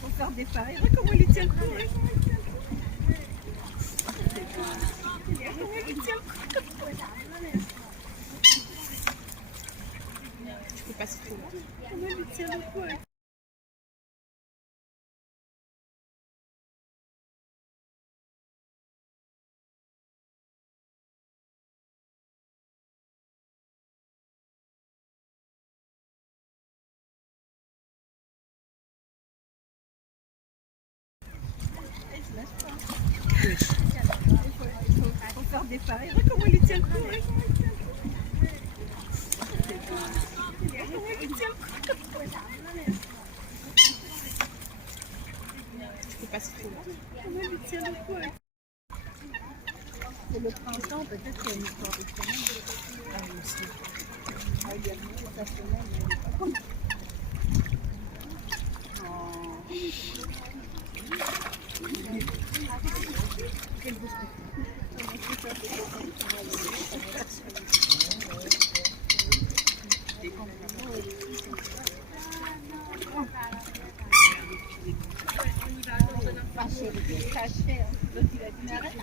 Faut faire des paris. Regarde comment il tient le coup. Il tient le coup. Je peux passer trop loin. Comment il tient le coup. Faut faire des paris. Regarde comment il tient le coup. Il tient le coup. Je peux passer trop loin. Comment il tient le coup. C'est le printemps, peut-être qu'il y a une histoire de semaine. Ah oui, aussi. Ah, il y a sa semaine, mais elle est pas bonne. Quel beau spectacle. Donc il a dit arrête.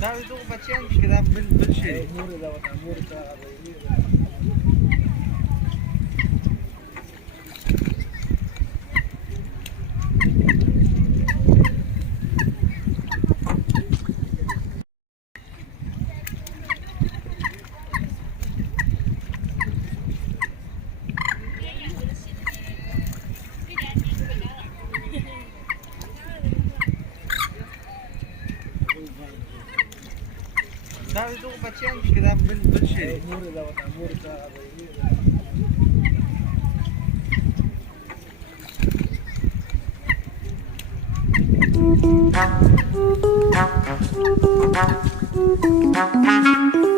لا يدوق باتيان مش كده بالشيء لا يدوق باتيان مش كده بالشيء Thank you.